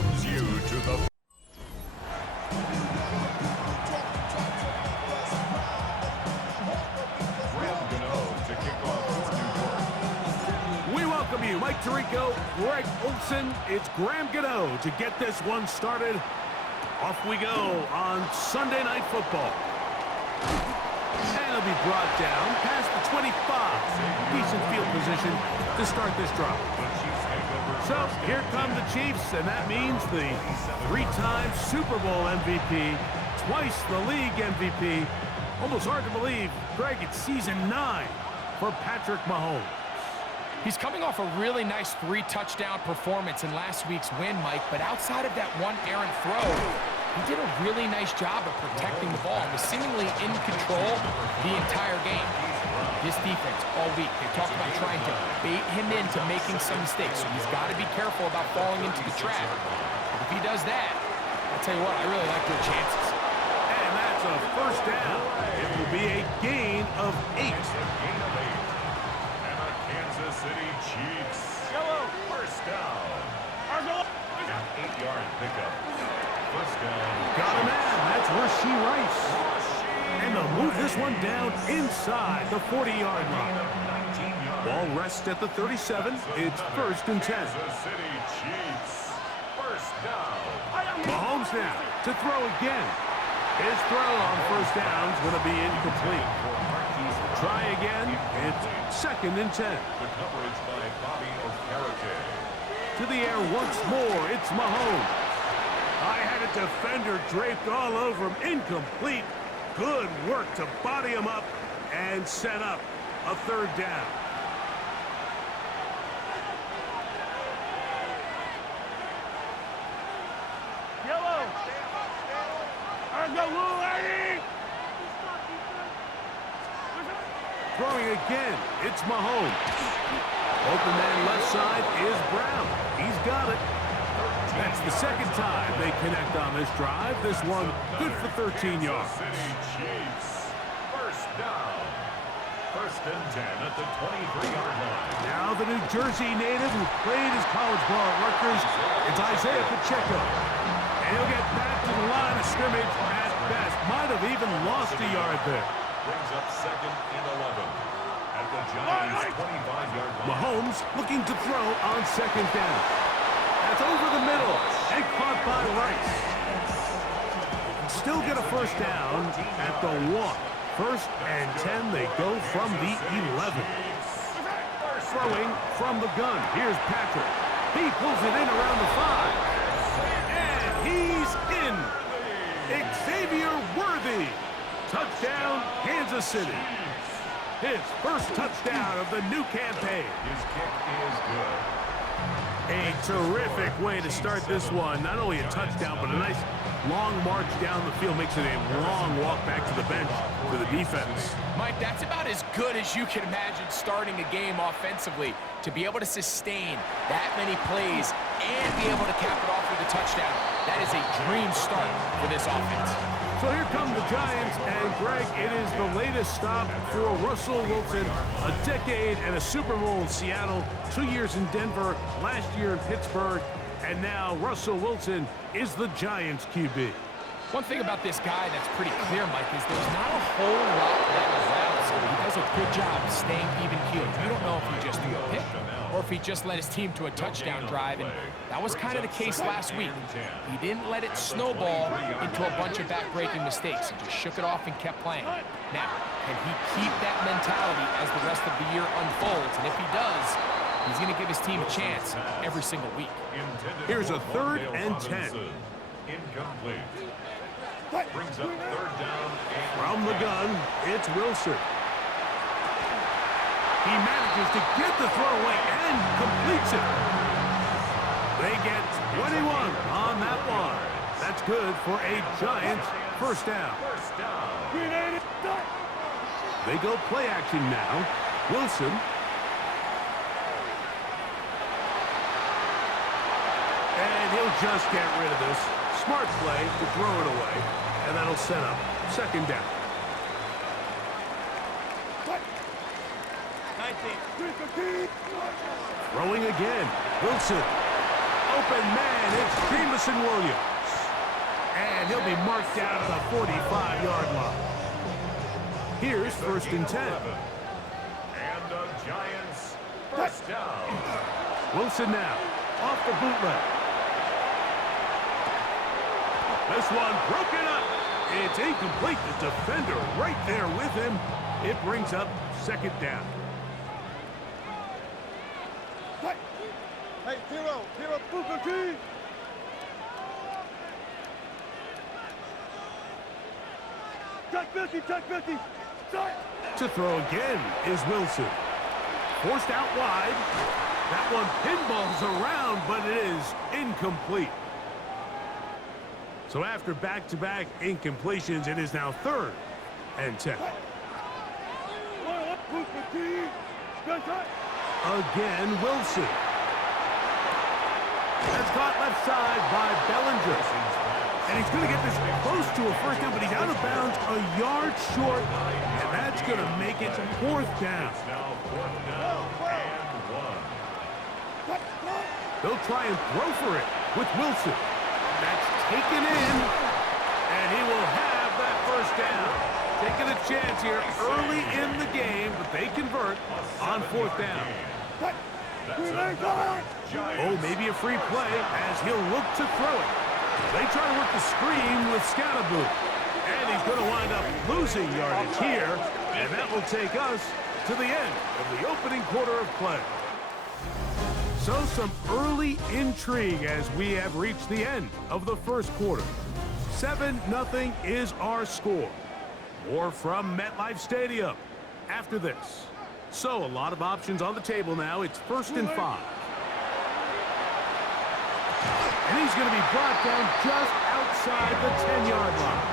welcomes you to the to kick off for New York. We welcome you, Mike Tirico, Greg Olsen. It's Graham Gano to get this one started. Off we go on Sunday Night Football. And it'll be brought down past the 25. Decent field position to start this drive. So here come the Chiefs, and that means the three-time Super Bowl MVP, twice the league MVP. Almost hard to believe, Greg, it's season 9 for Patrick Mahomes. He's coming off a really nice 3-touchdown performance in last week's win, Mike, but outside of that one errant throw, he did a really nice job of protecting the ball and was seemingly in control the entire game. This defense all week, they talked about trying to bait him into making some mistakes, so he's got to be careful about falling into the trap. But if he does that, I'll tell you what, I really like their chances. And that's a first down. It will be a gain of 8. And the Kansas City Chiefs. First down. An 8-yard pickup. First down. Got a man. That's Rashee Rice. And they'll move this one down inside the 40-yard line. Ball rests at the 37. It's first and 10. Kansas City Chiefs. First down. Mahomes now to throw again. His throw on first down is going to be incomplete. Try again. It's second and 10. The coverage by Bobby Okereke. To the air once more. It's Mahomes. I had a defender draped all over him. Incomplete. Good work to body him up and set up a third down. Throwing again, it's Mahomes. Open man left side is Brown. He's got it. That's the second time they connect on this drive. This one good for 13 yards. City Chiefs. First down. First and 10 at the 23-yard line. Now the New Jersey native who played his college ball at Rutgers, it's Isaiah Pacheco. And he'll get back to the line of scrimmage at best. Might have even lost a yard there. Brings up second and 11 at the Giants' 25-yard line. Mahomes looking to throw on second down. That's over the middle and caught by Rice. Still get a first down at the 1. First and 10, they go from the 11. Throwing from the gun. Here's Patrick. He pulls it in around the 5. And he's in. Xavier Worthy. Touchdown, Kansas City. His first touchdown of the new campaign. His kick is good. A terrific way to start this one. Not only a touchdown, but a nice long march down the field. Makes it a long walk back to the bench for the defense. Mike, that's about as good as you can imagine starting a game offensively. To be able to sustain that many plays and be able to cap it off with a touchdown, that is a dream start for this offense. So here come the Giants, and Greg, it is the latest stop for Russell Wilson. A decade and a Super Bowl in Seattle, 2 years in Denver, last year in Pittsburgh, and now Russell Wilson is the Giants QB. One thing about this guy that's pretty clear, Mike, is there's not a whole lot that allows him. He does a good job staying even-keeled. You don't know if he just threw a pick or if he just led his team to a touchdown drive, and that was kind of the case last week. He didn't let it snowball into a bunch of back-breaking mistakes. He just shook it off and kept playing. Now, can he keep that mentality as the rest of the year unfolds? And if he does, he's going to give his team a chance every single week. Here's a third and 10. Incomplete. Brings up third down. From the gun, it's Wilson. He manages to get the throw away and completes it. They get 21 on that one. That's good for a Giants first down. They go play action now. Wilson. And he'll just get rid of this. Smart play to throw it away. And that'll set up second down. Throwing again. Wilson. open man. It's Jameson Williams. And he'll be marked down at the 45-yard line. Here's 1st and 10. And the Giants first down. Wilson now, off the bootleg. This one broken up. It's incomplete. The defender right there with him. It brings up 2nd down. Hey, zero, Booker T. Check 50, start. To throw again is Wilson. Forced out wide. That one pinballs around, but it is incomplete. So after back-to-back incompletions, it is now 3rd and 10. Again, Wilson. That's caught left side by Bellinger. And he's going to get this close to a 1st down, but he's out of bounds a yard short. And that's going to make it 4th down. Now 4th down and 1. They'll try and throw for it with Wilson. That's taken in, and he will have that 1st down. Taking a chance here early in the game, but they convert on 4th down. Oh, maybe a free play as he'll look to throw it. They try to work the screen with Scatterboot. And he's going to wind up losing yardage here, and that will take us to the end of the opening quarter of play. So some early intrigue as we have reached the end of the 1st quarter. 7-0 is our score. More from MetLife Stadium after this. So a lot of options on the table now. It's 1st and 5. And he's going to be brought down just outside the 10-yard line.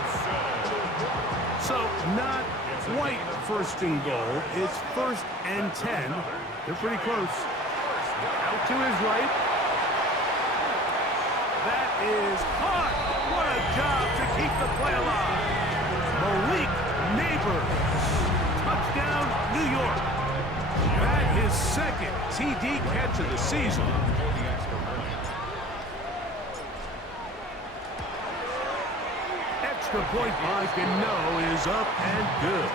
So not quite 1st and goal. It's 1st and 10. They're pretty close. Out to his right. That is caught. What a job to keep the play alive. Malik Neighbors. Touchdown, New York. That is 2nd TD catch of the season. Extra point by Gano is up and good.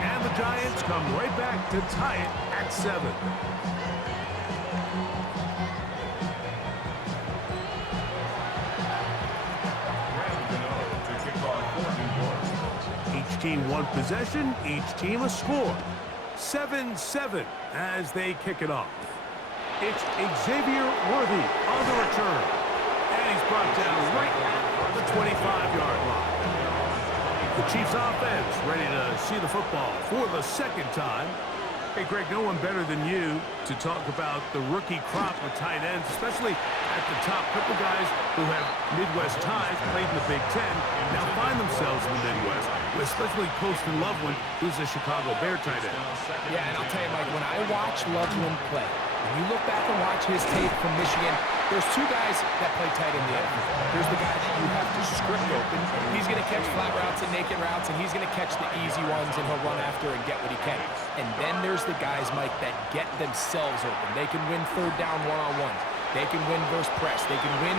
And the Giants come right back to tie it at 7. Each team one possession, each team a score. 7-7 as they kick it off. It's Xavier Worthy on the return. And he's brought down right at the 25-yard line. The Chiefs offense ready to see the football for the 2nd time. Hey, Greg, no one better than you to talk about the rookie crop of tight ends, especially at the top. Couple guys who have Midwest ties, played in the Big Ten, now find themselves in the Midwest, especially Colston Loveland, who's a Chicago Bear tight end. Yeah, and I'll tell you, Mike, when I watch Loveland play, when you look back and watch his tape from Michigan, there's 2 guys that play tight in the end. There's the guy that you have to script open. He's going to catch flat routes and naked routes, and he's going to catch the easy ones, and he'll run after and get what he can. And then there's the guys, Mike, that get themselves open. They can win 3rd down one-on-ones. They can win versus press. They can win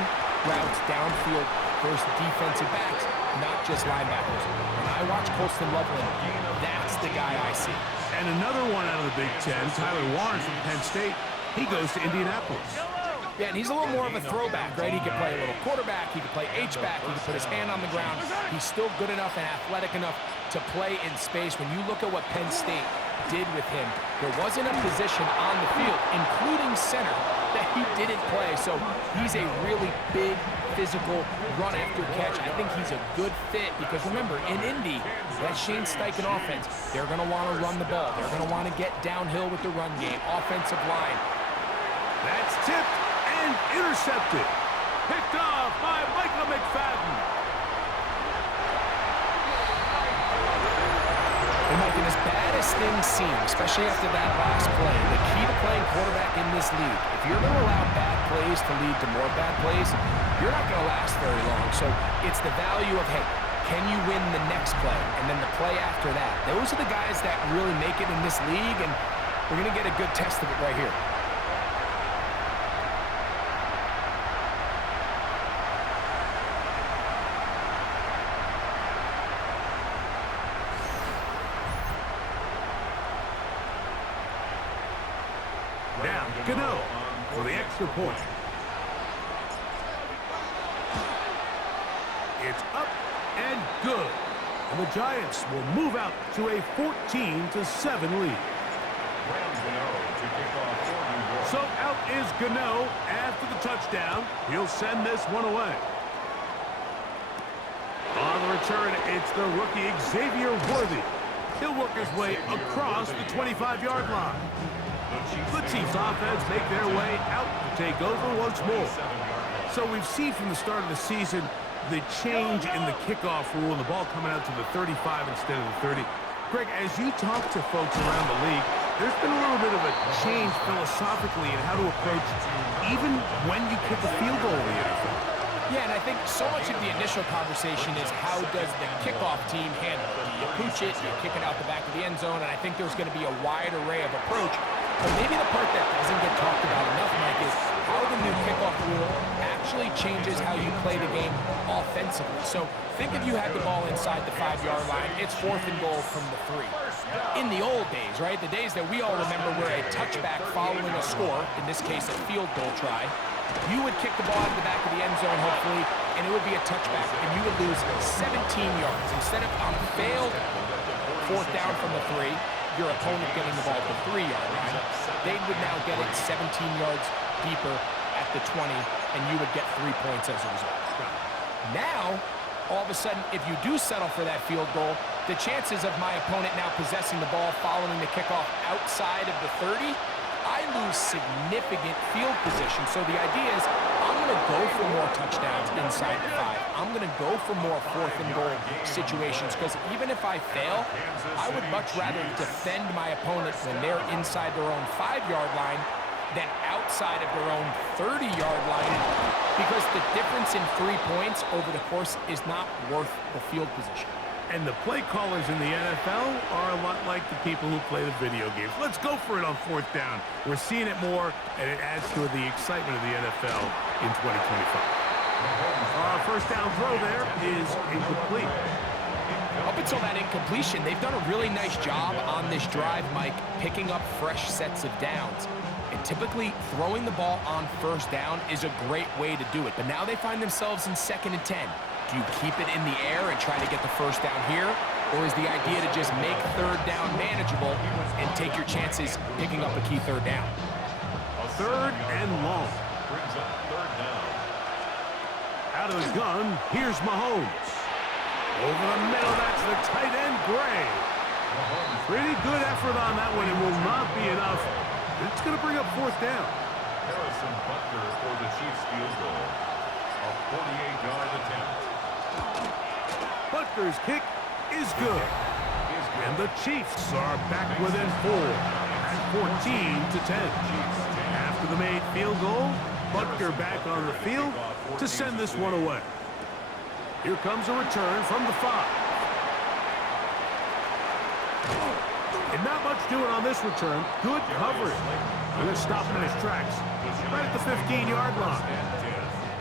routes downfield versus defensive backs, not just linebackers. When I watch Colston Loveland, that's the guy I see. And another one out of the Big Ten, Tyler Warren from Penn State, he goes to Indianapolis. Yeah, and he's a little more of a throwback, right? He can play a little quarterback, he can play H-back, he can put his hand on the ground. He's still good enough and athletic enough to play in space. When you look at what Penn State did with him, there wasn't a position on the field, including center, that he didn't play. So he's a really big, physical, run-after-catch. I think he's a good fit because, remember, in Indy, that Shane Steichen offense, they're going to want to run the ball. They're going to want to get downhill with the run game, offensive line. That's tipped and intercepted. Picked off by Michael McFadden. And Mike, and as bad as things seem, especially after that last play, the key to playing quarterback in this league, if you're going to allow bad plays to lead to more bad plays, you're not going to last very long. So it's the value of, hey, can you win the next play? And then the play after that. Those are the guys that really make it in this league, and we're going to get a good test of it right here. Now, Gano for the extra point. It's up and good. And the Giants will move out to a 14-7 lead. So out is Gano after the touchdown. He'll send this one away. On the return, it's the rookie Xavier Worthy. He'll work his way across the 25-yard line. The Chiefs offense make their way out to take over once more. So we've seen from the start of the season the change in the kickoff rule and the ball coming out to the 35 instead of the 30. Greg, as you talk to folks around the league, there's been a little bit of a change philosophically in how to approach even when you kick a field goal in the NFL. Yeah, and I think so much of the initial conversation is how does the kickoff team handle it? Do you pooch it? Do you kick it out the back of the end zone? And I think there's going to be a wide array of approach. But maybe the part that doesn't get talked about enough, Mike, is how the new kickoff rule actually changes how you play the game offensively. So think if you had the ball inside the 5-yard line, it's 4th and goal from the 3. In the old days, right, the days that we all remember where a touchback following a score, in this case a field goal try, you would kick the ball out of the back of the end zone, hopefully, and it would be a touchback, and you would lose 17 yards. Instead of on a failed 4th down from the 3, your opponent getting the ball at the 3-yard line, they would now get it 17 yards deeper at the 20, and you would get 3 points as a result. Now, all of a sudden, if you do settle for that field goal, the chances of my opponent now possessing the ball following the kickoff outside of the 30, I lose significant field position. So the idea is I'm going to go for more touchdowns inside the 5. I'm going to go for more 4th and goal situations because even if I fail, I would much rather defend my opponent when they're inside their own 5-yard line than outside of their own 30-yard line because the difference in 3 points over the course is not worth the field position. And the play callers in the NFL are a lot like the people who play the video games. Let's go for it on 4th down. We're seeing it more, and it adds to the excitement of the NFL in 2025. First down throw there is incomplete. Up until that incompletion, they've done a really nice job on this drive, Mike, picking up fresh sets of downs. And typically, throwing the ball on 1st down is a great way to do it. But now they find themselves in 2nd and 10. Do you keep it in the air and try to get the 1st down here? Or is the idea to just make 3rd down manageable and take your chances picking up a key 3rd down? 3rd and long. Out of the gun, here's Mahomes. Over the middle, that's the tight end, Gray. Pretty good effort on that one. It will not be enough. It's going to bring up 4th down. Harrison Butker for the Chiefs field goal. A 48-yard attempt. Butker's kick is good. And the Chiefs are back within 4 at 14-10. After the made field goal, Butker back on the field to send this one away. Here comes a return from the 5. And not much doing on this return. Good coverage. We're going to stop him in his tracks right at the 15-yard line.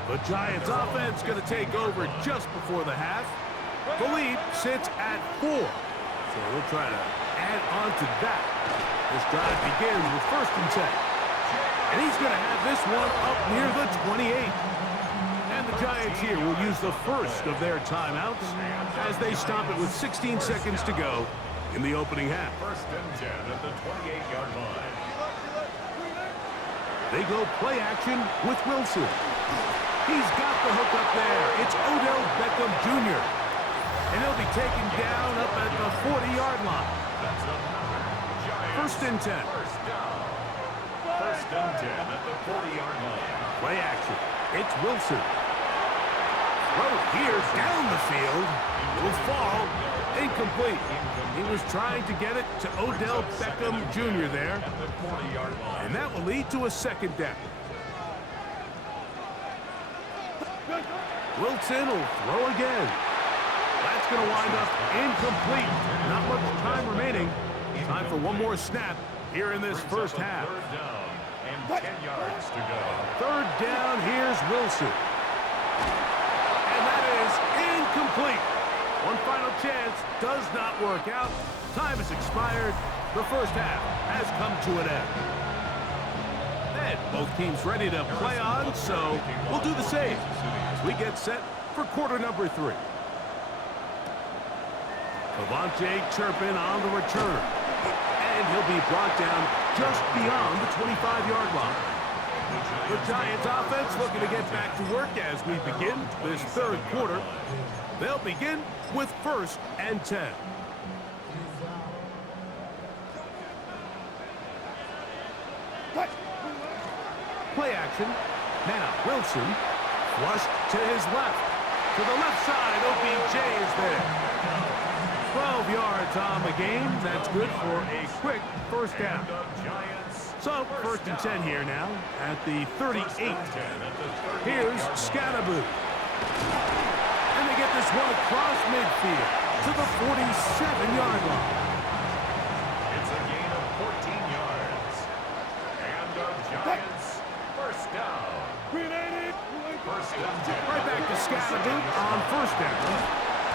The Giants offense going to take over just before the half. The lead sits at 4. So we'll try to add on to that. This drive begins with 1st and 10. And he's going to have this one up near the 28. And the Giants here will use the first of their timeouts as they stop it with 16 seconds to go in the opening half. 1st and 10 at the 28-yard line. They go play action with Wilson. He's got the hook up there. It's Odell Beckham Jr. And he'll be taken down up at the 40-yard line. 1st and 10. 1st and 10 at the 40-yard line. Play action. It's Wilson. Throw here down the field. Will fall. Incomplete. He was trying to get it to Odell Beckham Jr. there. And that will lead to a 2nd down. Wilson will throw again. That's going to wind up incomplete. Not much time remaining. Time for one more snap here in this first half. 3rd down and 10 yards to go. 3rd down, here's Wilson. And that is incomplete. One final chance does not work out. Time has expired. The first half has come to an end. Both teams ready to play on, so we'll do the same as we get set for quarter number 3. Devontae Turpin on the return. And he'll be brought down just beyond the 25-yard line. The Giants offense looking to get back to work as we begin this third quarter. They'll begin with 1st and 10. Play action. Now Wilson flushed to his left. To the left side, OBJ is there. 12 yards on the game. That's good for a quick first down. So, 1st and 10 here now at the 38. Here's Scatterboo. And they get this one across midfield to the 47-yard line. It's a gain of 14 yards. And the Giants, first down. First and 10. Right back to Scatterboo on 1st down.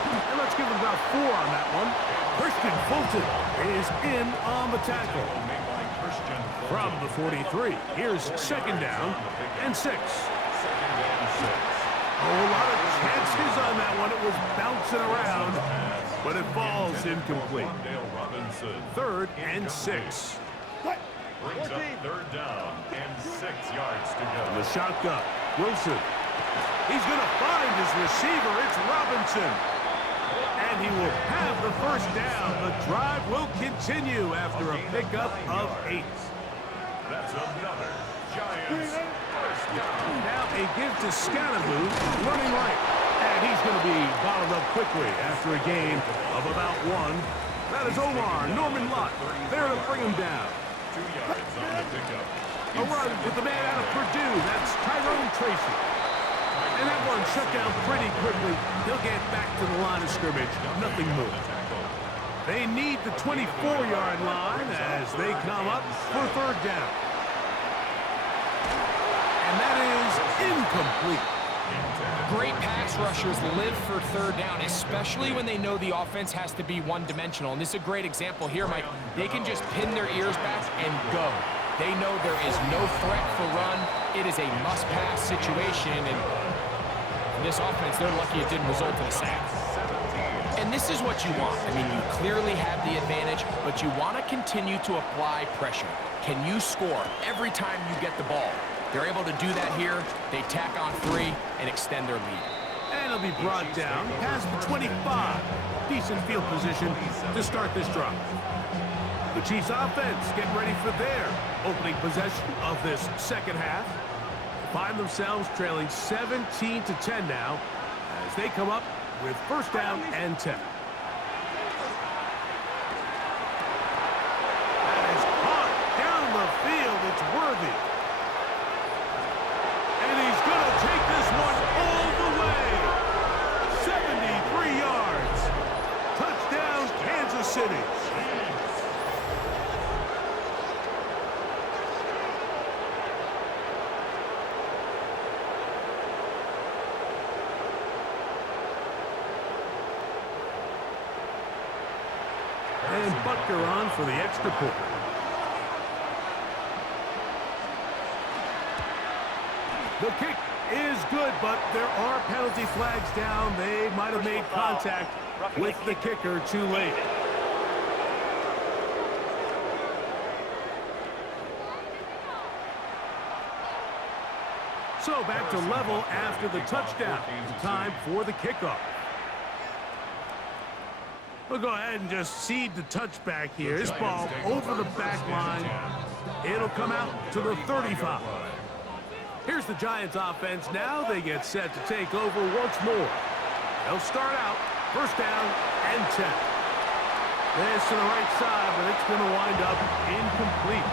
And let's give him about 4 on that one. Christian Fulton is in on the tackle. From the 43, here's 2nd down and 6. Oh, a lot of chances on that one. It was bouncing around, but it falls incomplete. 3rd and 6. Brings up 3rd down and 6 yards to go. The shotgun, Wilson. He's going to find his receiver. It's Robinson. And he will have the first down. The drive will continue after a pickup of 8. That's another Giants first down. Now a give to Scatterboo, running right. And he's going to be bottled up quickly after a gain of about 1. That is Omar Norman Lott there to bring him down. 2 yards on the pickup. A run with the man out of Purdue. That's Tyrone Tracy. And that one shut down pretty quickly. He'll get back to the line of scrimmage. Nothing more. They need the 24-yard line as they come up for 3rd down. And that is incomplete. Great pass rushers live for 3rd down, especially when they know the offense has to be one-dimensional. And this is a great example here, Mike. They can just pin their ears back and go. They know there is no threat for run. It is a must-pass situation, and this offense, they're lucky it didn't result in a sack. And this is what you want. I mean, you clearly have the advantage, but you want to continue to apply pressure. Can you score every time you get the ball? They're able to do that here. They tack on 3 and extend their lead. And he'll be brought down past the 25. Decent field position to start this drive. The Chiefs offense getting ready for their opening possession of this 2nd half. Find themselves trailing 17-10 now as they come up with 1st down and 10. That is caught down the field. It's Worthy. And he's going to take this one all the way. 73 yards. Touchdown, Kansas City. And Butker on for the extra point. The kick is good, but there are penalty flags down. They might have made contact with the kicker too late. So back to level after the touchdown. Time for the kickoff. We'll go ahead and just cede the touchback here. This ball over the back line. It'll come out to the 35. Here's the Giants offense now. They get set to take over once more. They'll start out 1st down and 10. This to the right side, but it's going to wind up incomplete.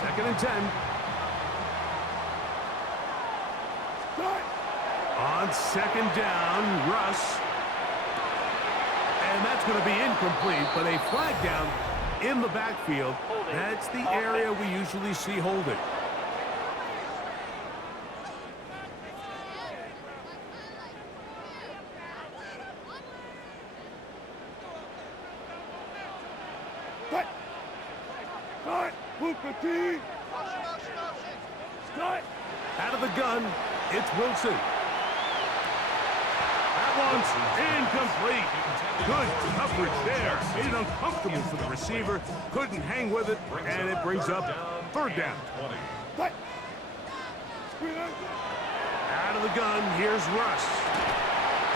2nd and 10. On 2nd down, Russ. And that's going to be incomplete, but a flag down in the backfield. That's the area we usually see holding. Start. Out of the gun, it's Wilson. That one's incomplete. Good coverage there. Made it uncomfortable for the receiver. Couldn't hang with it, and it brings up third down. What? Out of the gun, here's Russ.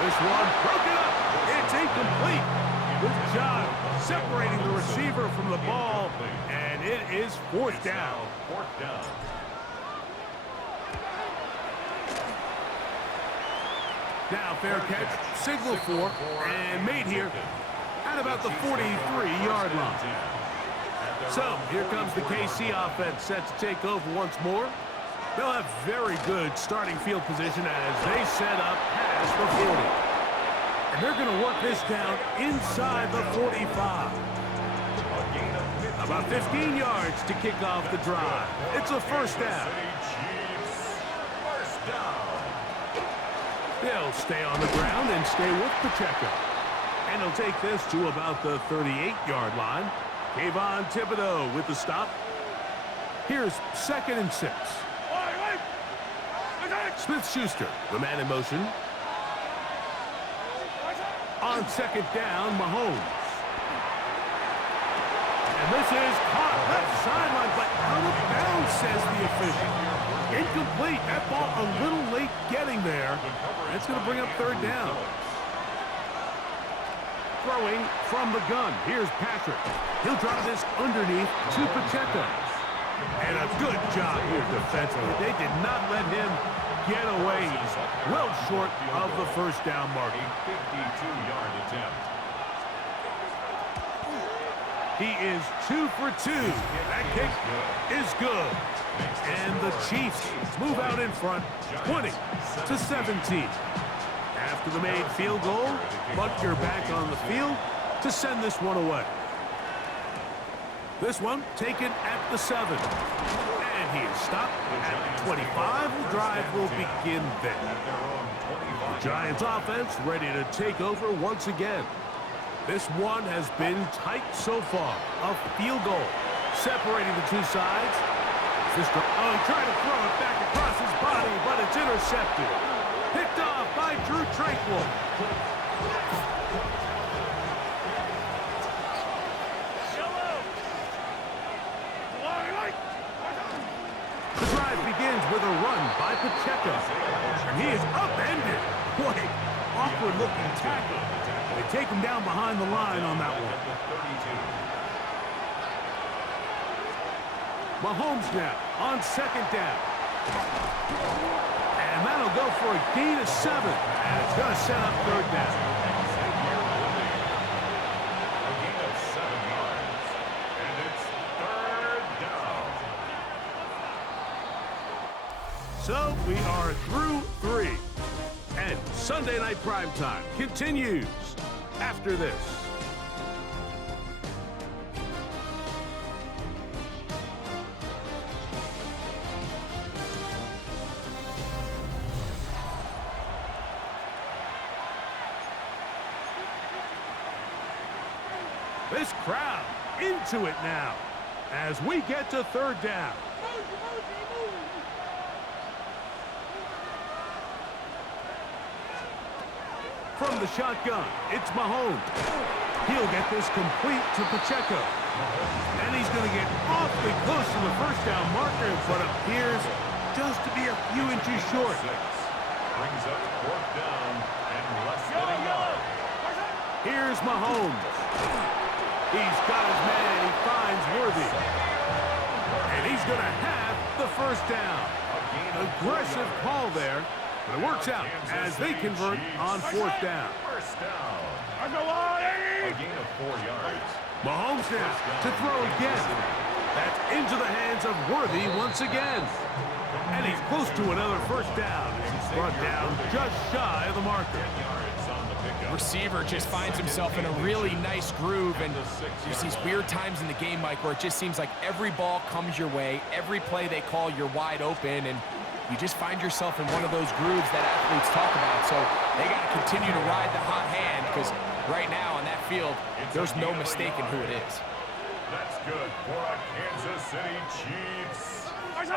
This one broken up. It's incomplete. Good job separating the receiver from the ball, and it is fourth down. Now fair catch, signal for, and made here at about the 43-yard line. So here comes the KC offense set to take over once more. They'll have very good starting field position as they set up past the 40. And they're going to work this down inside the 45. About 15 yards to kick off the drive. It's a first down. They'll stay on the ground and stay with Pacheco. And he'll take this to about the 38-yard line. Kayvon Thibodeau with the stop. Here's 2nd and 6. Smith-Schuster, the man in motion. On 2nd down, Mahomes. And this is caught left sideline, but out of bounds, says the official. Incomplete. That ball a little late getting there. That's going to bring up third down. Throwing from the gun. Here's Patrick. He'll drop this underneath to Pacheco. And a good job here defensively. They did not let him get away. He's well short of the first down mark. 52-yard attempt. He is 2 for 2. That kick is good. And the Chiefs move out in front, 20-17. After the made field goal, Butker back on the field to send this one away. This one taken at the 7. And he is stopped at the 25. The drive will begin then. The Giants offense ready to take over once again. This one has been tight so far. A field goal separating the two sides. He tried to throw it back across his body, but it's intercepted. Picked off by Drue Tranquill. The drive begins with a run by Pacheco. And he is upended. Boy, awkward-looking tackle. They take him down behind the line on that one. Mahomes now on 2nd down. And that'll go for a gain of 7. And it's going to set up third down. A gain of 7 yards. And it's third down. So we are through 3. And Sunday Night Primetime continues after this. This crowd into it now as we get to third down. From the shotgun, it's Mahomes. He'll get this complete to Pacheco. And he's going to get awfully close to the first down marker, but appears just to be a few inches short. Brings up fourth down and less than a yard. Here's Mahomes. He's got his man. He finds Worthy. And he's going to have the first down. Aggressive call there. But it works out as they convert on fourth down. First down. A gain of 4 yards. Mahomes now to throw again. That's into the hands of Worthy once again. And he's close to another first down. He's brought down just shy of the marker. Receiver just finds himself in a really nice groove, and there's these weird times in the game, Mike, where it just seems like every ball comes your way, every play they call, you're wide open, and you just find yourself in one of those grooves that athletes talk about. So they got to continue to ride the hot hand, because right now on that field, there's no mistaking who it is. That's good for a Kansas City Chiefs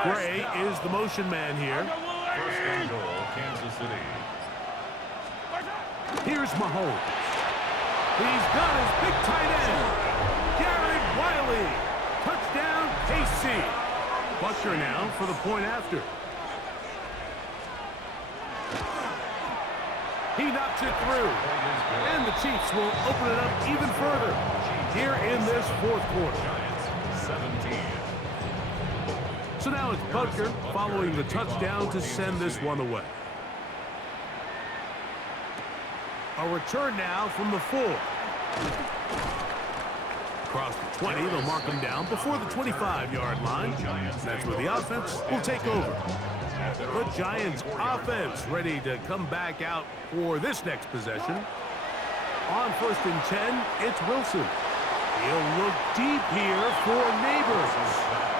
Gray is the motion man here. First and goal, Kansas City. Here's Mahomes. He's got his big tight end, Garrett Wiley. Touchdown, KC. Butker now for the point after. He knocks it through. And the Chiefs will open it up even further here in this fourth quarter. Giants, 17. So now it's Butker following the touchdown to send this one away. A return now from the 4. Across the 20, they'll mark him down before the 25-yard line. That's where the offense will take over. The Giants offense ready to come back out for this next possession. On 1st and 10, it's Wilson. He'll look deep here for Neighbors.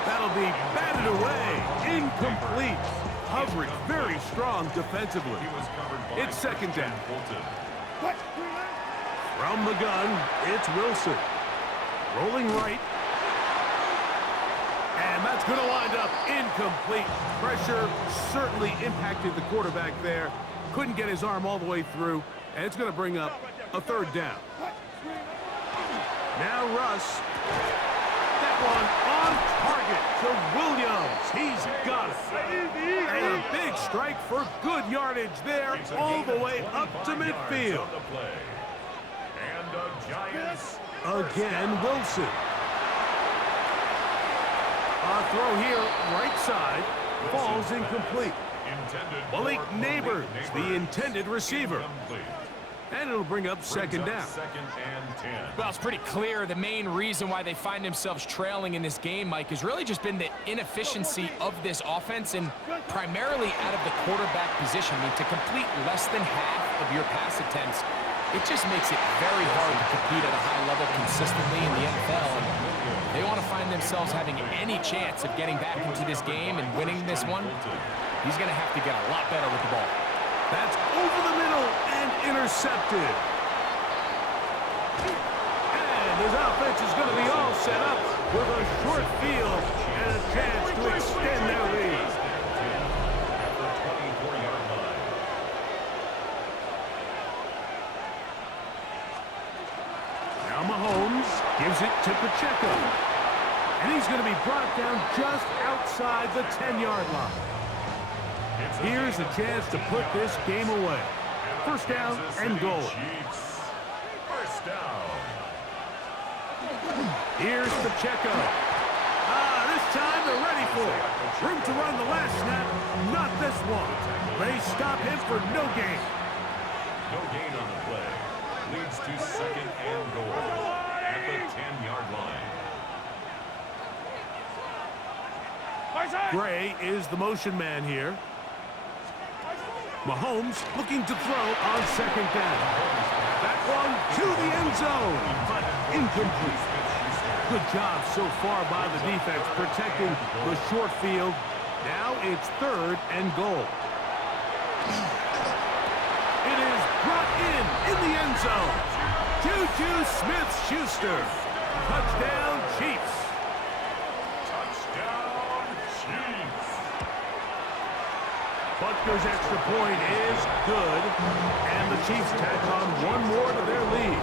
That'll be batted away. Incomplete. Coverage very strong defensively. It's 2nd down. From the gun, it's Wilson. Rolling right. And that's going to wind up incomplete. Pressure certainly impacted the quarterback there. Couldn't get his arm all the way through. And it's going to bring up a 3rd down. Now Russ. That one on target to Williams. He's got it. And a big strike for good yardage there all the way up to midfield. And the Giants. Again, Wilson. A throw here, right side, falls incomplete. Malik Neighbors, the intended receiver. And it'll bring up 2nd down. 2nd and 10. Well, it's pretty clear the main reason why they find themselves trailing in this game, Mike, has really just been the inefficiency of this offense and primarily out of the quarterback position. I mean, to complete less than half of your pass attempts, it just makes it very hard to compete at a high level consistently in the NFL. And they want to find themselves having any chance of getting back into this game and winning this one. He's going to have to get a lot better with the ball. That's over the middle and intercepted. And his offense is going to be all set up with a short field and a chance to extend their lead. At the 24-yard line. Now Mahomes gives it to Pacheco. And he's going to be brought down just outside the 10-yard line. Here's a chance to put this game away. 1st down and goal. First down. Here's Pacheco. This time they're ready for it. Room to run the last snap. Not this one. They stop him for no gain. No gain on the play. Leads to 2nd and goal at the 10-yard line. Gray is the motion man here. Mahomes looking to throw on 2nd down. That one to the end zone, but incomplete. Good job so far by the defense protecting the short field. Now it's 3rd and goal. It is brought in the end zone. Juju Smith-Schuster. Touchdown, Chiefs. Touchdown, Chiefs. Butker's extra point is good, and the Chiefs tack on one more to their lead.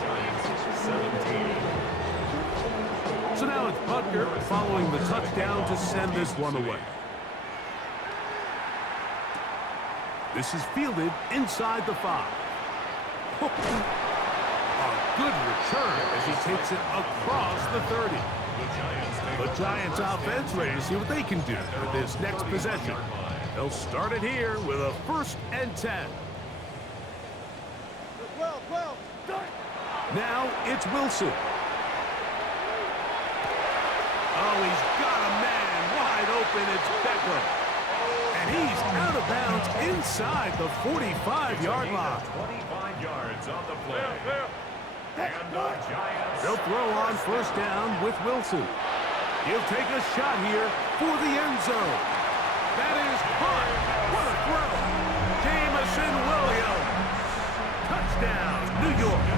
Giants 17. So now it's Butker following the touchdown to send this one away. This is fielded inside the 5. A good return as he takes it across the 30. The Giants offense ready to see what they can do with this next possession. They'll start it here with a 1st and 10. Now it's Wilson. Oh, he's got a man wide open. It's Beckham. And he's out of bounds inside the 45-yard line. 25 yards on the play. And the Giants. They'll throw on 1st down with Wilson. He'll take a shot here for the end zone. That is caught. What a throw. Jameson Williams. Touchdown, New York.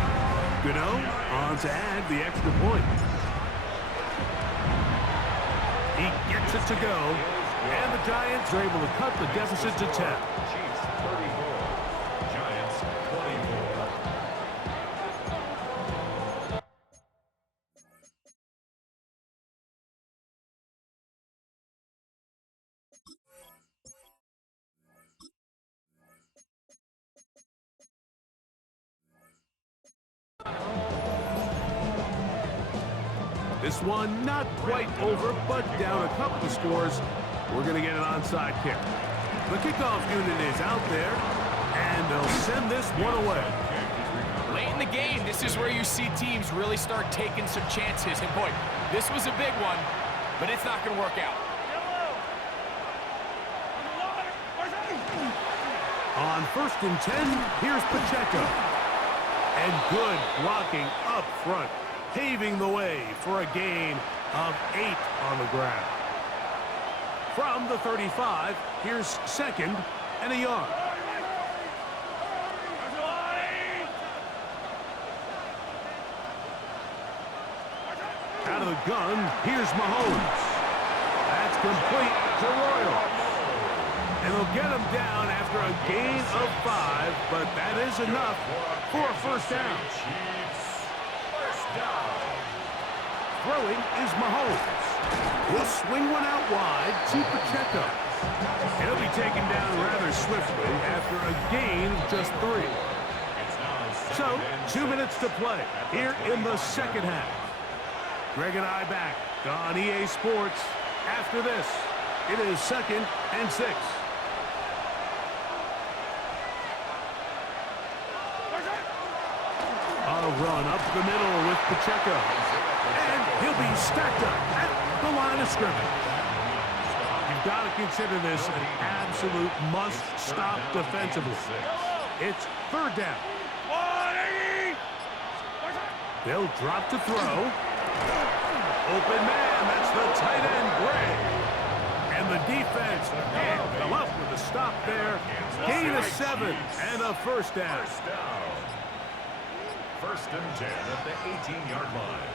Gano on to add the extra point. He gets it to go, and the Giants are able to cut the deficit to 10. Chiefs 34, Giants 24. This one not quite over, but down a couple of scores. We're going to get an onside kick. The kickoff unit is out there, and they'll send this one away. Late in the game, this is where you see teams really start taking some chances. And boy, this was a big one, but it's not going to work out. On 1st and 10, here's Pacheco. And good blocking up front, paving the way for a gain of 8 on the ground. From the 35, here's 2nd and a yard. Out of the gun, here's Mahomes. That's complete to Royals. And they'll get him down after a gain of 5, but that is enough for a first down. Chiefs, first down. Throwing is Mahomes. He'll swing one out wide to Pacheco. He'll be taken down rather swiftly after a gain of just 3. So, 2 minutes to play here in the second half. Greg and I back on EA Sports. After this, it is 2nd and 6. A run up the middle with Pacheco. And he'll be stacked up at the line of scrimmage. You've got to consider this an absolute must-stop defensively. It's 3rd down. They'll drop to throw. Open man, that's the tight end, Gray. And the defense can't come up with a stop there. Gain of 7 and a first down. First down. 1st and 10 at the 18-yard line.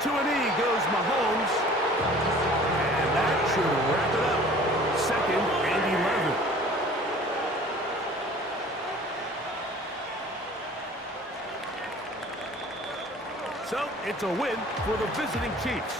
To an E goes Mahomes. And that should wrap it up. 2nd and 11. So it's a win for the visiting Chiefs.